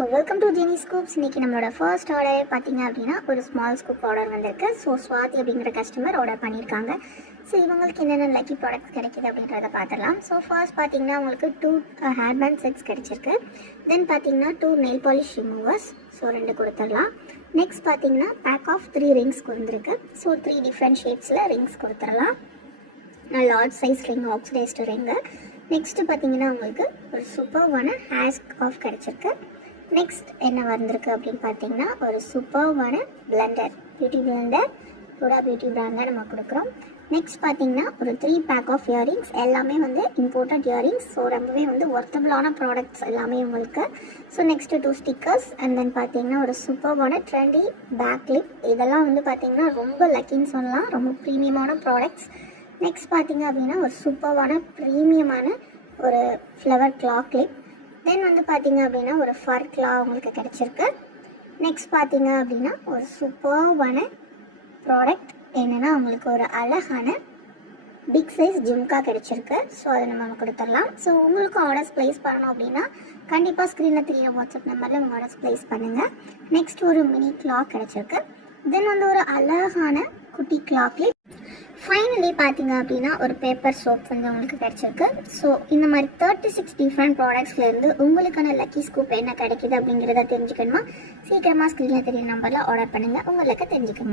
So welcome to Jenny scoops. இன்றைக்கி நம்மளோட first ஆர்டரே பார்த்தீங்க அப்படின்னா ஒரு ஸ்மால் ஸ்கூப் ஆர்டர் வந்திருக்கு. ஸோ ஸ்வாதி அப்படிங்கிற கஸ்டமர் ஆர்டர் பண்ணியிருக்காங்க. ஸோ இவங்களுக்கு என்னென்ன லக்கி ப்ராடக்ட்ஸ் கிடைக்கிது அப்படின்றத பார்த்துடலாம். ஸோ ஃபர்ஸ்ட் பார்த்தீங்கன்னா அவங்களுக்கு 2 ஹேர் பேண்ட் செட்ஸ் கிடச்சிருக்கு. தென் பார்த்தீங்கன்னா 2 நெயில் பாலிஷ் ரிமூவர்ஸ், ஸோ 2 கொடுத்துடலாம். நெக்ஸ்ட் பார்த்தீங்கன்னா பேக் ஆஃப் 3 ரிங்ஸ் கொடுத்துருக்கு. ஸோ 3 டிஃப்ரெண்ட் ஷேப்ஸில் ரிங்ஸ் கொடுத்துடலாம். Large size ring, oxidised ring. Next பார்த்தீங்கன்னா உங்களுக்கு ஒரு சூப்பர்வான ஹேர் ஸ்கார்ஃப் கிடச்சிருக்கு. நெக்ஸ்ட் என்ன வந்திருக்கு அப்படின்னு பார்த்தீங்கன்னா ஒரு சூப்பர்வான பிளெண்டர், பியூட்டி பிளெண்டர், கூட பியூட்டி பிராண்டில் நம்ம கொடுக்குறோம். நெக்ஸ்ட் பார்த்தீங்கன்னா ஒரு 3 பேக் ஆஃப் இயரிங்ஸ், எல்லாமே வந்து இம்போர்ட்டட் இயரிங்ஸ். ஸோ ரொம்பவே வந்து ஒர்த்தபிளான ப்ராடக்ட்ஸ் எல்லாமே உங்களுக்கு. So next 2 stickers and then பார்த்தீங்கன்னா ஒரு சூப்பர்வான ட்ரெண்டி பேக் கிளிப். இதெல்லாம் வந்து பார்த்தீங்கன்னா ரொம்ப லக்கின்னு சொல்லலாம், ரொம்ப ப்ரீமியமான ப்ராடக்ட்ஸ். நெக்ஸ்ட் பார்த்தீங்க அப்படின்னா ஒரு சூப்பர்வான ப்ரீமியமான ஒரு ஃப்ளவர் கிளா கிளிப். தென் வந்து பார்த்தீங்க அப்படின்னா ஒரு ஃபர் கிளா உங்களுக்கு கிடச்சிருக்கு. நெக்ஸ்ட் பார்த்தீங்க அப்படின்னா ஒரு சூப்பர்வான ப்ராடக்ட் என்னென்னா உங்களுக்கு ஒரு அழகான பிக் சைஸ் ஜிம்கா கிடச்சிருக்கு. ஸோ அதை நம்ம கொடுத்துடலாம். ஸோ உங்களுக்கு ஆர்டர்ஸ் ப்ளேஸ் பண்ணணும் அப்படின்னா கண்டிப்பாக ஸ்க்ரீனில் தெரியுற வாட்ஸ்அப் நம்பரில் உங்கள் ஆர்டர்ஸ் ப்ளேஸ் பண்ணுங்கள். நெக்ஸ்ட் ஒரு மினி கிளா கிடச்சிருக்கு. தென் வந்து ஒரு அழகான குட்டி கிளா கிளிப். ஃபைனலி பார்த்தீங்க அப்படின்னா ஒரு பேப்பர் சோப் வந்து உங்களுக்கு கிடச்சிருக்கு. ஸோ இந்த மாதிரி 36 டிஃப்ரெண்ட் ப்ராடக்ட்ஸ்லேருந்து உங்களுக்கான லக்கி ஸ்கூப் என்ன கிடைக்கிது அப்படிங்கிறத தெரிஞ்சுக்கணுமா, சீக்கிரமாக ஸ்க்ரீனில் தெரியுற நம்பரில் ஆர்டர் பண்ணுங்கள், உங்களுக்கு தெரிஞ்சுக்கோங்க.